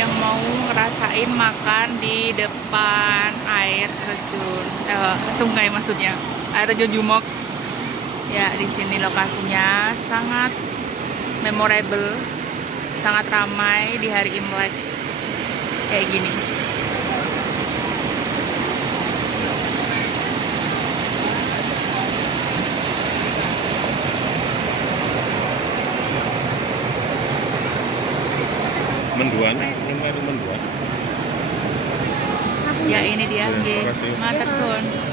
yang mau ngerasain makan di depan air terjun, sungai maksudnya, air terjun Jumok. Ya, di sini lokasinya sangat memorable, sangat ramai di hari Imlek kayak gini. Menduan, belum ada menduan. Ya ini dia, nggih. Matur suwun.